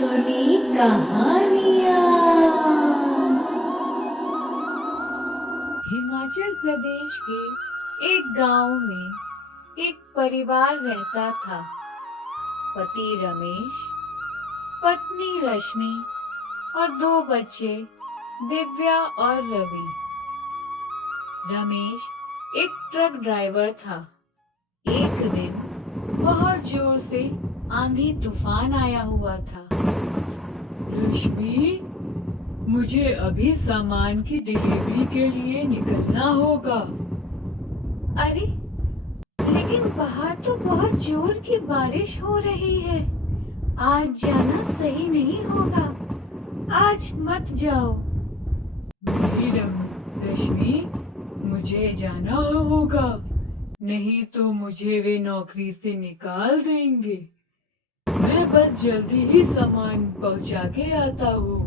सुनी कहानियाँ। हिमाचल प्रदेश के एक गांव में एक परिवार रहता था। पति रमेश, पत्नी रश्मि और 2 बच्चे दिव्या और रवि। रमेश एक ट्रक ड्राइवर था। एक दिन बहुत जोर से आंधी तूफान आया हुआ था। रश्मि, मुझे अभी सामान की डिलीवरी के लिए निकलना होगा। अरे, लेकिन बाहर तो बहुत जोर की बारिश हो रही है। आज जाना सही नहीं होगा। आज मत जाओ। नहीं रश्मि, मुझे जाना होगा, नहीं तो मुझे वे नौकरी से निकाल देंगे। मैं बस जल्दी ही सामान पहुंचा के आता हूँ।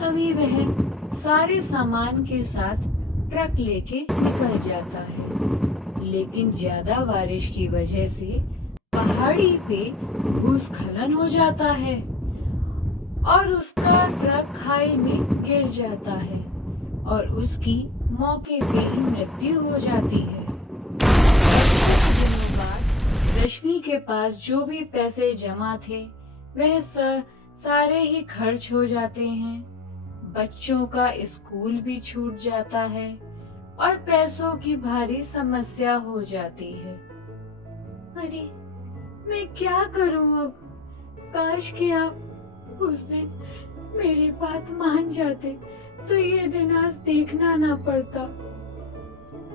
तभी वह सारे सामान के साथ ट्रक लेके निकल जाता है। लेकिन ज्यादा बारिश की वजह से पहाड़ी पे भूस्खलन हो जाता है और उसका ट्रक खाई में गिर जाता है और उसकी मौके पे ही मृत्यु हो जाती है। कुछ दिनों बाद रश्मि के पास जो भी पैसे जमा थे वह सारे ही खर्च हो जाते हैं। बच्चों का स्कूल भी छूट जाता है और पैसों की भारी समस्या हो जाती है। अरे, मैं क्या करूं अब? काश कि आप उस दिन मेरी बात मान जाते तो ये दिन आज देखना ना पड़ता।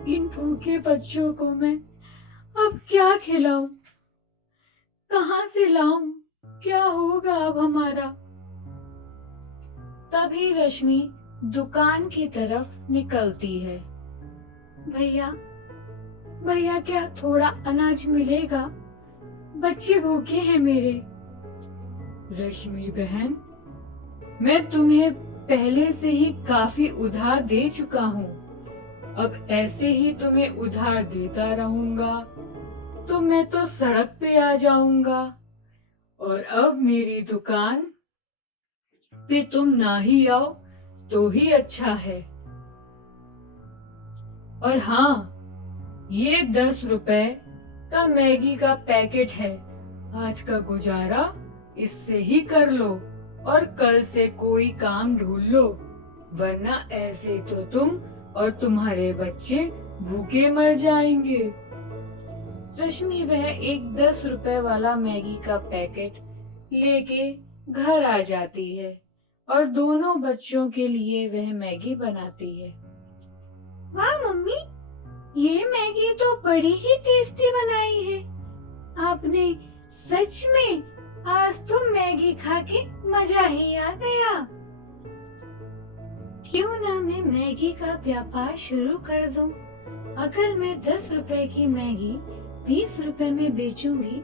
इन भूखे बच्चों को मैं अब क्या खिलाऊं? कहां से लाऊं? क्या होगा अब हमारा? तभी रश्मि दुकान की तरफ निकलती है। भैया, भैया, क्या थोड़ा अनाज मिलेगा? बच्चे भूखे हैं मेरे। रश्मि बहन, मैं तुम्हें पहले से ही काफी उधार दे चुका हूँ। अब ऐसे ही तुम्हें उधार देता रहूंगा तो मैं तो सड़क पे आ जाऊंगा। और अब मेरी दुकान पे तुम ना ही आओ तो ही अच्छा है। और हाँ, ये 10 रुपए का मैगी का पैकेट है। आज का गुजारा इससे ही कर लो और कल से कोई काम ढूंढ लो, वरना ऐसे तो तुम और तुम्हारे बच्चे भूखे मर जाएंगे। रश्मि वह एक 10 रुपए वाला मैगी का पैकेट लेके घर आ जाती है और दोनों बच्चों के लिए वह मैगी बनाती है। वाह मम्मी, ये मैगी तो बड़ी ही टेस्टी बनाई है। आपने सच में आज तो मैगी खा के मजा ही आ गया। क्यों ना मैं मैगी का व्यापार शुरू कर दूं? अगर मैं 10 रुपए की मैगी 20 रुपए में बेचूंगी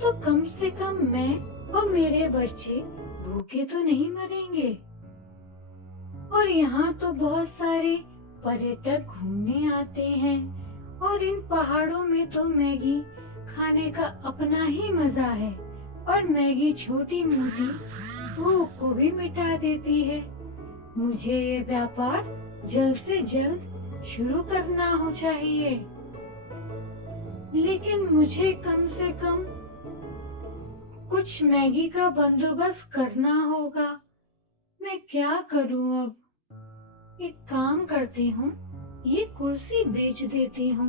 तो कम से कम मैं और मेरे बच्चे भूखे तो नहीं मरेंगे। और यहाँ तो बहुत सारे पर्यटक घूमने आते हैं और इन पहाड़ों में तो मैगी खाने का अपना ही मजा है। और मैगी छोटी मोटी भूख को भी मिटा देती है। मुझे ये व्यापार जल्द से जल्द शुरू करना हो चाहिए। लेकिन मुझे कम से कम कुछ मैगी का बंदोबस्त करना होगा। मैं क्या करूं अब? एक काम करती हूँ, ये कुर्सी बेच देती हूँ।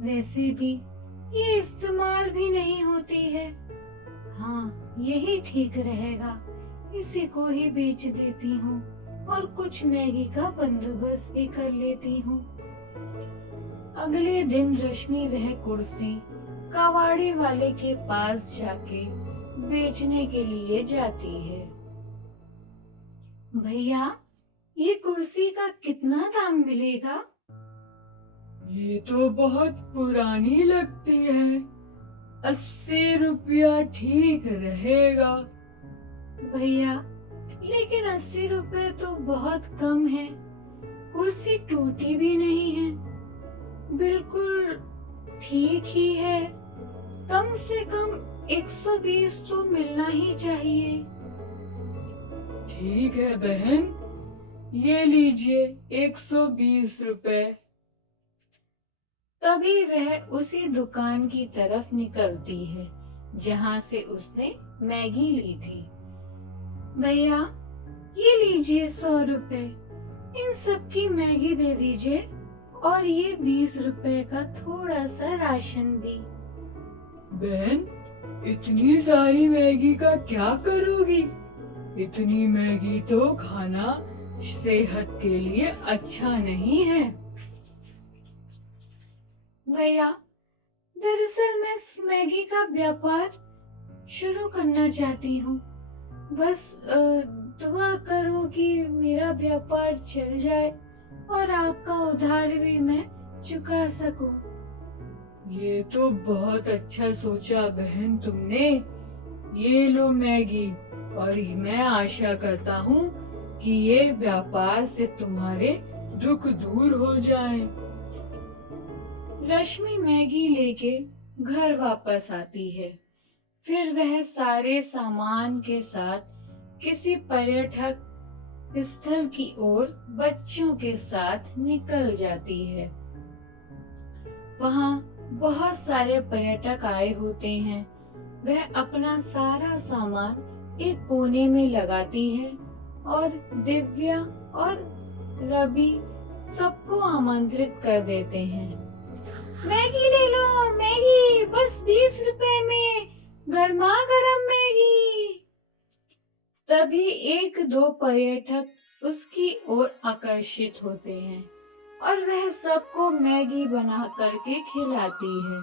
वैसे भी ये इस्तेमाल भी नहीं होती है। हाँ, यही ठीक रहेगा। इसी को ही बेच देती हूँ और कुछ मैगी का बंदोबस्त भी कर लेती हूँ। अगले दिन रश्मि वह कुर्सी कबाड़ी वाले के पास जाके बेचने के लिए जाती है। भैया, ये कुर्सी का कितना दाम मिलेगा? ये तो बहुत पुरानी लगती है, 80 रुपया ठीक रहेगा। भैया, लेकिन 80 रुपए तो बहुत कम है। कुर्सी टूटी भी नहीं है, बिल्कुल ठीक ही है। कम से कम 120 तो मिलना ही चाहिए। ठीक है बहन, ये लीजिए 120 रुपए। तभी वह उसी दुकान की तरफ निकलती है जहां से उसने मैगी ली थी। भैया, ये लीजिए 100 रुपए, इन सब की मैगी दे दीजिए और ये 20 रुपए का थोड़ा सा राशन भी। बहन, इतनी सारी मैगी का क्या करोगी? इतनी मैगी तो खाना सेहत के लिए अच्छा नहीं है। भैया, दरअसल मैं इस मैगी का व्यापार शुरू करना चाहती हूँ। बस दुआ करो कि मेरा व्यापार चल जाए और आपका उधार भी मैं चुका सकूं। ये तो बहुत अच्छा सोचा बहन तुमने। ये लो मैगी, और मैं आशा करता हूँ कि ये व्यापार से तुम्हारे दुख दूर हो जाएं। रश्मि मैगी लेके घर वापस आती है। फिर वह सारे सामान के साथ किसी पर्यटक स्थल की ओर बच्चों के साथ निकल जाती है। वहाँ बहुत सारे पर्यटक आए होते हैं। वह अपना सारा सामान एक कोने में लगाती है और दिव्या और रवि सबको आमंत्रित कर देते हैं। मैगी ले लो, मैगी बस 20 रुपए में, गर्मा गर्म मैगी। तभी एक दो पर्यटक उसकी ओर आकर्षित होते हैं और वह सबको मैगी बना करके खिलाती है।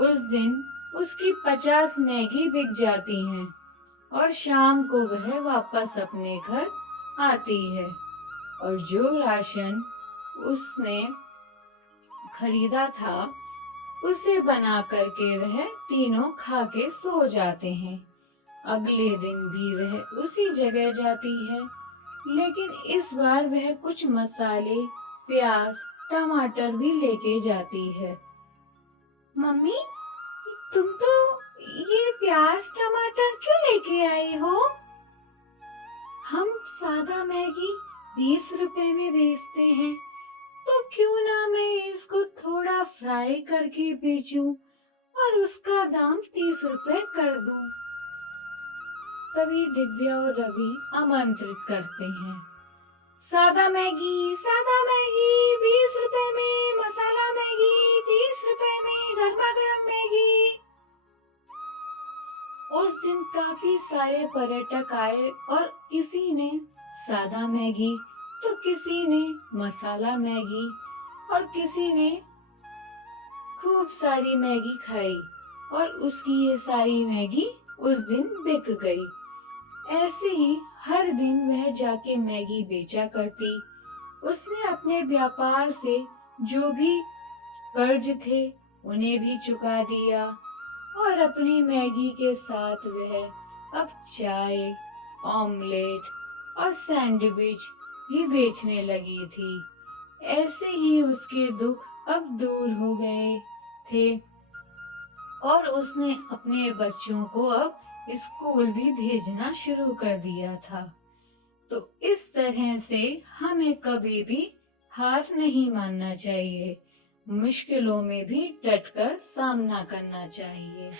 उस दिन उसकी 50 मैगी बिक जाती हैं और शाम को वह वापस अपने घर आती है और जो राशन उसने खरीदा था उसे बना करके वह तीनों खा के सो जाते हैं। अगले दिन भी वह उसी जगह जाती है, लेकिन इस बार वह कुछ मसाले, प्याज, टमाटर भी लेके जाती है। मम्मी, तुम तो ये प्याज टमाटर क्यों लेके आई हो? हम सादा मैगी 20 रुपए में बेचते हैं, तो क्यों ना मैं इसको थोड़ा फ्राई करके बेचूं और उसका दाम 30 रुपए कर दूं। तभी दिव्या और रवि आमंत्रित करते हैं। सादा मैगी 20 रुपए में, मसाला मैगी 30 रुपए में, गर्मा गर्म मैगी। उस दिन काफी सारे पर्यटक आए और किसी ने सादा मैगी, तो किसी ने मसाला मैगी और किसी ने खूब सारी मैगी खाई और उसकी ये सारी मैगी उस दिन बिक गई। ऐसे ही हर दिन वह जाके मैगी बेचा करती। उसने अपने व्यापार से जो भी कर्ज थे उन्हें भी चुका दिया और अपनी मैगी के साथ वह अब चाय, ऑमलेट और सैंडविच भी बेचने लगी थी। ऐसे ही उसके दुख अब दूर हो गए थे और उसने अपने बच्चों को अब स्कूल भी भेजना शुरू कर दिया था। तो इस तरह से हमें कभी भी हार नहीं मानना चाहिए, मुश्किलों में भी डटकर सामना करना चाहिए।